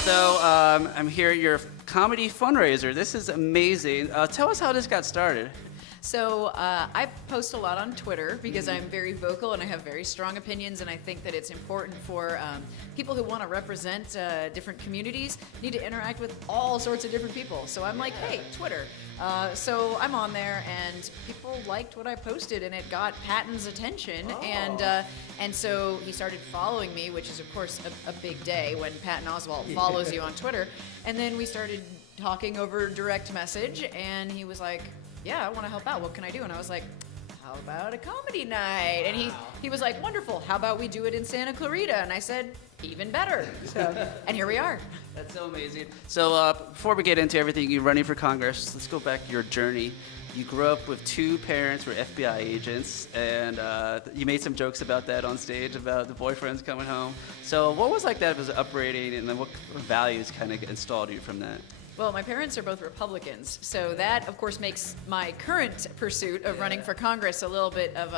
So I'm here at your comedy fundraiser. This is amazing. Tell us how this got started. So I post a lot on Twitter because I'm very vocal and I have very strong opinions, and I think that it's important for people who want to represent different communities need to interact with all sorts of different people. So I'm like, hey, Twitter. So I'm on there, and people liked what I posted, and it got Patton's attention, and so he started following me, which is of course a big day when Patton Oswalt follows you on Twitter. And then we started talking over direct message, and he was like, yeah, I want to help out. What can I do? And I was like, how about a comedy night? And he was like, wonderful. How about we do it in Santa Clarita? And I said, even better. So, and here we are. That's so amazing. So before we get into everything, you're running for Congress. Let's go back to your journey. You grew up with two parents who were FBI agents, and you made some jokes about that on stage, about the boyfriends coming home. So what was like that as an upbringing, and then what values kind of installed you from that? Well, my parents are both Republicans, so that, of course, makes my current pursuit of running for Congress a little bit of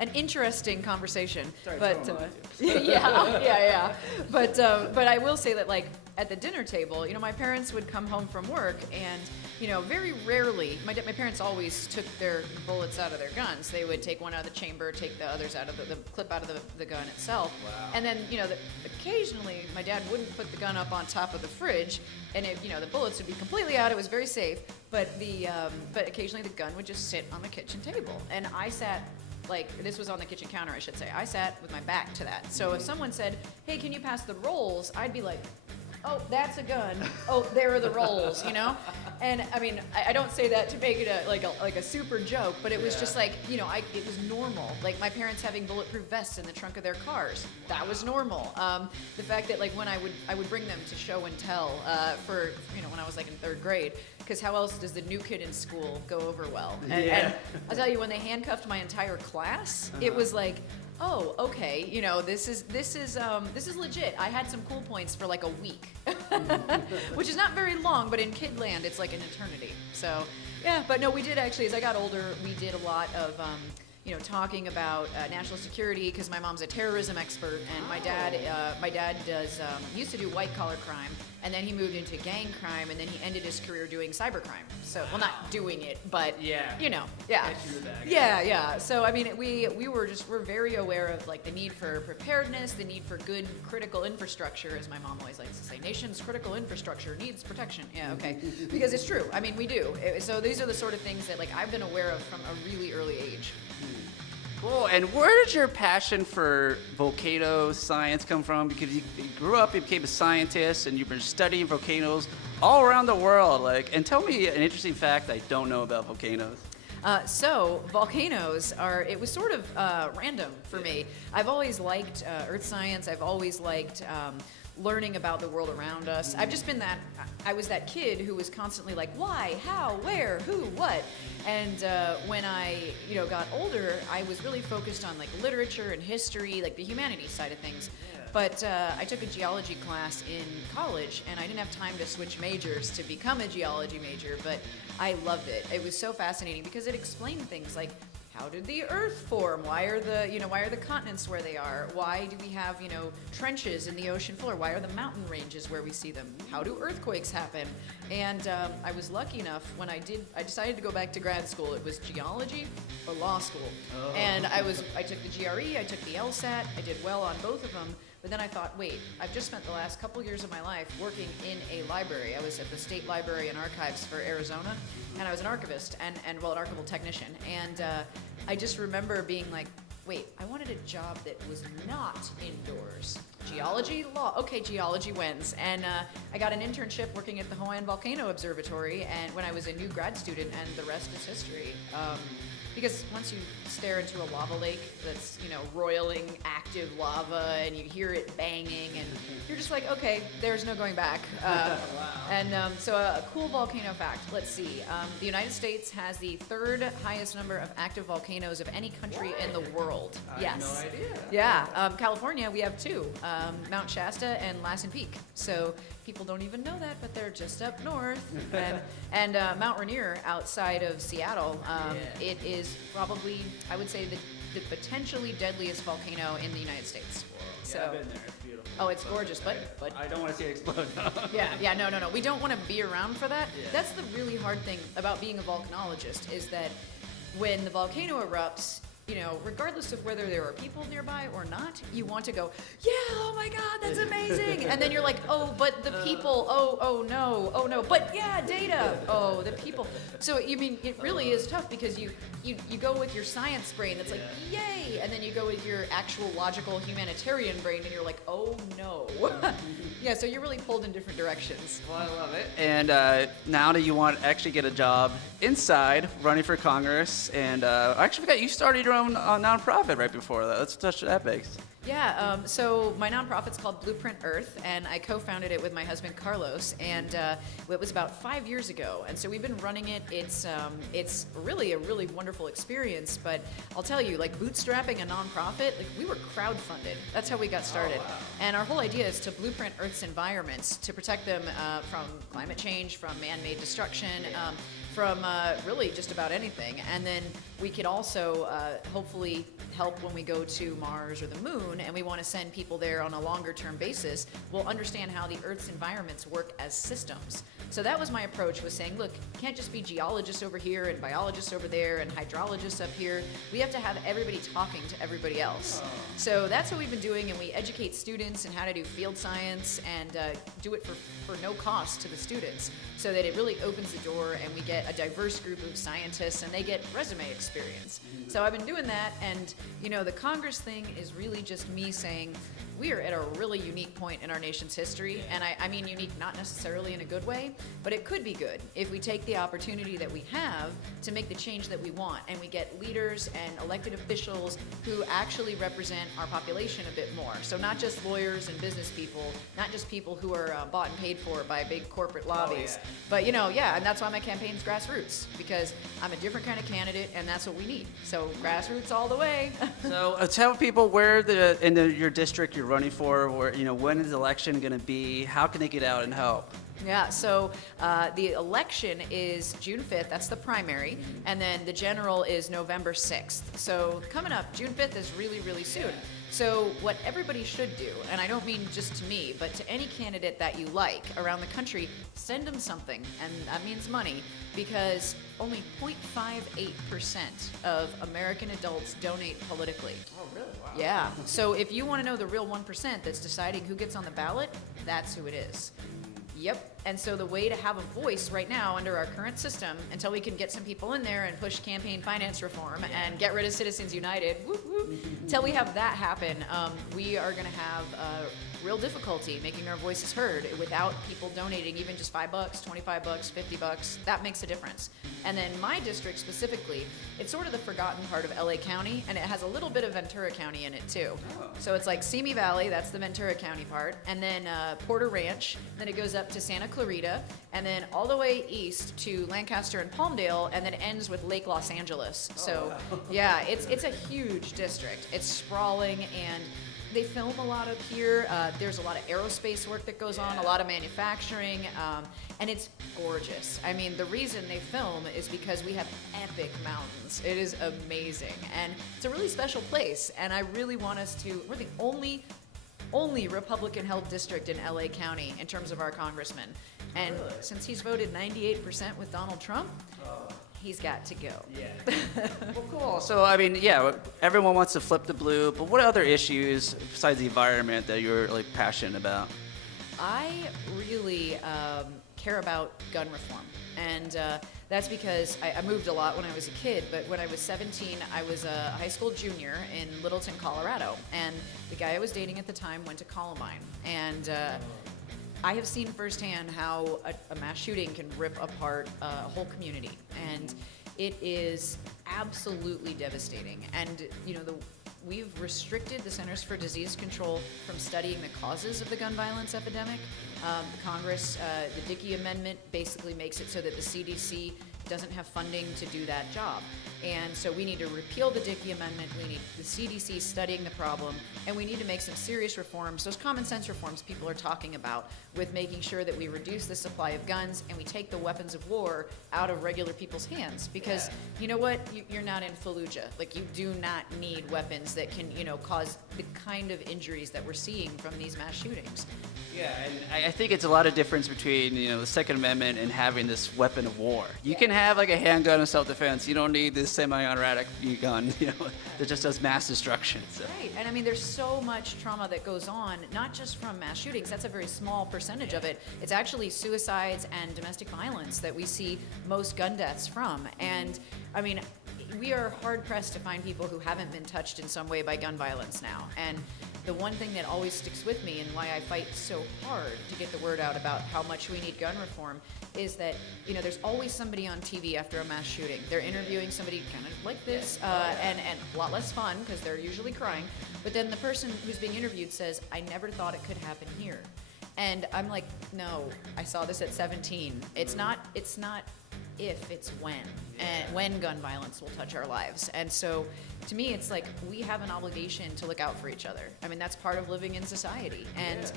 an interesting conversation. Sorry, but yeah. But I will say that, like, at the dinner table, you know, my parents would come home from work, and you know, very rarely, my parents always took their bullets out of their guns. They would take one out of the chamber, take the others out of the clip out of the gun itself. Wow. And then, you know, occasionally my dad wouldn't put the gun up on top of the fridge, and it, you know, the bullets would be completely out. It was very safe, but but occasionally the gun would just sit on the kitchen table, and I sat. Like, this was on the kitchen counter, I should say. I sat with my back to that. So if someone said, hey, can you pass the rolls? I'd be like, oh, that's a gun. Oh, there are the rolls, you know? And I mean, I don't say that to make it like a super joke, but it was just like, you know, it was normal. Like my parents having bulletproof vests in the trunk of their cars, that was normal. The fact that like when I would bring them to show and tell for, you know, when I was like in third grade, because how else does the new kid in school go over well? And I'll tell you, when they handcuffed my entire class, it was like, oh, okay, you know, this is legit. I had some cool points for like a week, which is not very long, but in kid land, it's like an eternity. So, yeah, but no, we did actually, as I got older, we did a lot of, you know, talking about national security, because my mom's a terrorism expert, and my dad does used to do white collar crime, and then he moved into gang crime, and then he ended his career doing cybercrime. So, well, not doing it, but you know, yeah. So I mean, we're very aware of like the need for preparedness, the need for good critical infrastructure, as my mom always likes to say. Nation's critical infrastructure needs protection. Yeah, okay, because it's true. I mean, we do. So these are the sort of things that like I've been aware of from a really early age. Cool. And where did your passion for Volcano Science come from? Because you grew up, you became a scientist, and you've been studying volcanoes all around the world. Like, and tell me an interesting fact I don't know about volcanoes. So volcanoes it was sort of random for me. I've always liked earth science. I've always liked learning about the world around us. I've just been I was that kid who was constantly like, why, how, where, who, what? And when I, you know, got older, I was really focused on like literature and history, like the humanities side of things. But I took a geology class in college, and I didn't have time to switch majors to become a geology major, but I loved it. It was so fascinating because it explained things like, how did the Earth form? Why are the continents where they are? Why do we have, you know, trenches in the ocean floor? Why are the mountain ranges where we see them? How do earthquakes happen? And I was lucky enough when I decided to go back to grad school. It was geology or law school. Oh. And I took the GRE, I took the LSAT, I did well on both of them. But then I thought, wait, I've just spent the last couple years of my life working in a library. I was at the State Library and Archives for Arizona, and I was an archivist and an archival technician. And I just remember being like, wait, I wanted a job that was not indoors. Geology, law, okay, geology wins. And I got an internship working at the Hawaiian Volcano Observatory, and when I was a new grad student, and the rest is history. Because once you stare into a lava lake that's, you know, roiling active lava, and you hear it banging, and you're just like, okay, there's no going back. Wow. And so a cool volcano fact, let's see. The United States has the third highest number of active volcanoes of any country in the world. I had no idea. Yeah, California, we have two, Mount Shasta and Lassen Peak. So people don't even know that, but they're just up north. And Mount Rainier outside of Seattle, it is probably, I would say, the potentially deadliest volcano in the United States. So. Yeah, I've been there. It's beautiful. Oh, it's gorgeous, but I don't want to see it explode. yeah, no. We don't want to be around for that. Yeah. That's the really hard thing about being a volcanologist is that when the volcano erupts, you know, regardless of whether there are people nearby or not, you want to go, yeah, oh my God, that's amazing. And then you're like, oh, but the people, oh no, but yeah, data, oh, the people. So, you mean, it really is tough because you go with your science brain that's like, yay, and then you go with your actual logical humanitarian brain and you're like, oh no. Yeah, so you're really pulled in different directions. Well, I love it. And now that you want to actually get a job inside, running for Congress, and I actually forgot you started your own nonprofit right before that. Let's touch that base. Yeah, so my nonprofit's called Blueprint Earth, and I co-founded it with my husband Carlos, and it was about 5 years ago. And so we've been running it. It's really a really wonderful experience. But I'll tell you, like bootstrapping a nonprofit, like we were crowdfunded. That's how we got started. Oh, wow. And our whole idea is to blueprint Earth's environments to protect them from climate change, from man-made destruction. From really just about anything. And then we could also hopefully help when we go to Mars or the moon and we want to send people there on a longer term basis. We'll understand how the Earth's environments work as systems. So that was my approach, was saying, look, you can't just be geologists over here and biologists over there and hydrologists up here. We have to have everybody talking to everybody else. Oh. So that's what we've been doing, and we educate students in how to do field science and do it for no cost to the students, so that it really opens the door and we get a diverse group of scientists and they get resume experience. So I've been doing that, and you know, the Congress thing is really just me saying, we are at a really unique point in our nation's history, and I mean unique not necessarily in a good way, but it could be good if we take the opportunity that we have to make the change that we want, and we get leaders and elected officials who actually represent our population a bit more. So not just lawyers and business people, not just people who are bought and paid for by big corporate lobbies, but you know, yeah, and that's why my campaign's grassroots, because I'm a different kind of candidate, and that's what we need. So grassroots all the way. So tell people where your district you're running for, where, you know, when is the election going to be? How can they get out and help? Yeah, so the election is June 5th, that's the primary, and then the general is November 6th. So coming up, June 5th is really, really soon. So what everybody should do, and I don't mean just to me, but to any candidate that you like around the country, send them something, and that means money, because only 0.58% of American adults donate politically. Oh, really? Wow. Yeah, so if you want to know the real 1% that's deciding who gets on the ballot, that's who it is. Yep. And so the way to have a voice right now under our current system, until we can get some people in there and push campaign finance reform and get rid of Citizens United, until we have that happen, we are going to have real difficulty making our voices heard without people donating even just $5, $25, $50. That makes a difference. And then my district specifically, it's sort of the forgotten part of LA County, and it has a little bit of Ventura County in it too. Oh. So it's like Simi Valley, that's the Ventura County part, and then Porter Ranch, then it goes up to Santa Clarita, and then all the way east to Lancaster and Palmdale, and then ends with Lake Los Angeles. So yeah, it's a huge district. It's sprawling, and they film a lot up here. There's a lot of aerospace work that goes on, a lot of manufacturing, and it's gorgeous. I mean, the reason they film is because we have epic mountains. It is amazing, and it's a really special place, and I really want us to, we're the only Republican-held district in LA County in terms of our congressman. And since he's voted 98% with Donald Trump, he's got to go. Yeah. Well, cool. So, I mean, yeah, everyone wants to flip the blue, but what other issues besides the environment that you're really passionate about? I really care about gun reform. And that's because I moved a lot when I was a kid, but when I was 17, I was a high school junior in Littleton, Colorado. And the guy I was dating at the time went to Columbine. And I have seen firsthand how a mass shooting can rip apart a whole community. And it is absolutely devastating. And, you know, we've restricted the Centers for Disease Control from studying the causes of the gun violence epidemic. Congress, the Dickey Amendment basically makes it so that the CDC doesn't have funding to do that job. And so we need to repeal the Dickey Amendment, we need the CDC studying the problem, and we need to make some serious reforms, those common sense reforms people are talking about, with making sure that we reduce the supply of guns and we take the weapons of war out of regular people's hands. Because you know what? You're not in Fallujah. Like, you do not need weapons that can, cause the kind of injuries that we're seeing from these mass shootings. Yeah, and I think it's a lot of difference between, the Second Amendment and having this weapon of war. You can have like a handgun in self-defense. You don't need this semi-automatic gun, that just does mass destruction. So. Right, and I mean, there's so much trauma that goes on, not just from mass shootings. That's a very small percentage of it. It's actually suicides and domestic violence that we see most gun deaths from. And I mean, we are hard-pressed to find people who haven't been touched in some way by gun violence now. And the one thing that always sticks with me and why I fight so hard to get the word out about how much we need gun reform is that, there's always somebody on TV after a mass shooting. They're interviewing somebody kind of like this, and a lot less fun because they're usually crying. But then the person who's being interviewed says, "I never thought it could happen here." And I'm like, no, I saw this at 17. It's not if, it's when. And when gun violence will touch our lives. And so to me, it's like we have an obligation to look out for each other. I mean, that's part of living in society. And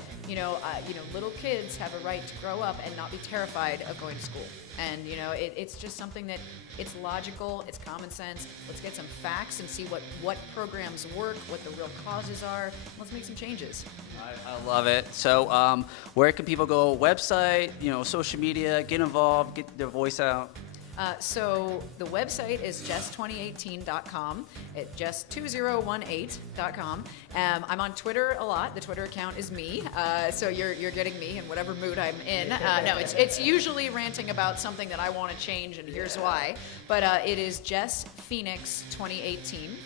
little kids have a right to grow up and not be terrified of going to school. And it's just something that it's logical, it's common sense. Let's get some facts and see what programs work, what the real causes are. Let's make some changes. I love it. So where can people go? Website, social media, get involved, get their voice out. So the website is jess2018.com, at jess2018.com. I'm on Twitter a lot. The Twitter account is me, so you're getting me in whatever mood I'm in. No, it's usually ranting about something that I want to change, and here's why. But it is Jess Phoenix 2018.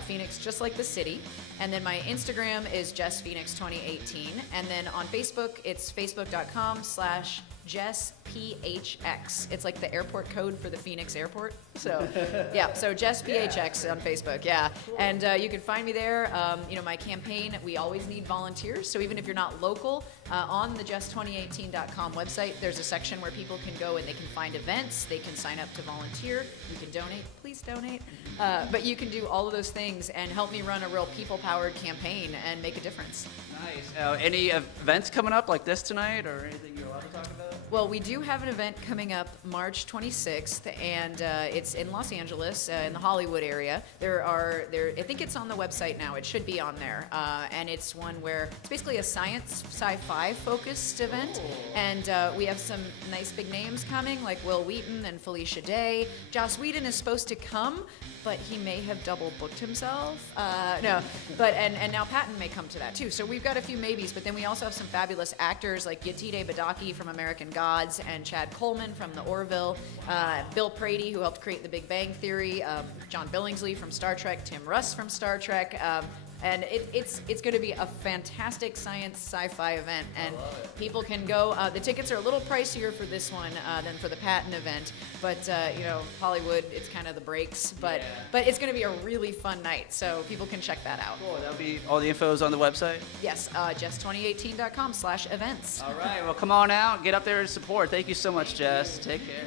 Phoenix, just like the city. And then my Instagram is Jess Phoenix 2018. And then on Facebook, it's facebook.com/JessPHX. It's like the airport code for the Phoenix airport. So, yeah, so Jess PHX on Facebook, yeah. And you can find me there. My campaign, we always need volunteers. So even if you're not local, on the jess2018.com website, there's a section where people can go and they can find events, they can sign up to volunteer, you can donate, please donate. But you can do all of those things and help me run a real people-powered campaign and make a difference. Nice. Any events coming up like this tonight or anything you're allowed to talk about? Well, we do have an event coming up March 26th, and it's in Los Angeles, in the Hollywood area. I think it's on the website now. It should be on there. And it's one where it's basically a science sci-fi focused event. And we have some nice big names coming, like Will Wheaton and Felicia Day. Joss Whedon is supposed to come, but he may have double booked himself. No, but and now Patton may come to that too. So we've got a few maybes, but then we also have some fabulous actors like Yetide Badaki from American Gods and Chad Coleman from The Orville, Bill Prady, who helped create The Big Bang Theory, John Billingsley from Star Trek, Tim Russ from Star Trek. And it's going to be a fantastic science sci-fi event, and people can go. The tickets are a little pricier for this one than for the Patton event, but Hollywood, it's kind of the breaks. But it's going to be a really fun night, so people can check that out. Cool. That'll be all the info is on the website. Yes, jess2018.com/events. All right. Well, come on out, get up there and support. Thank you so much, Jess. Take care.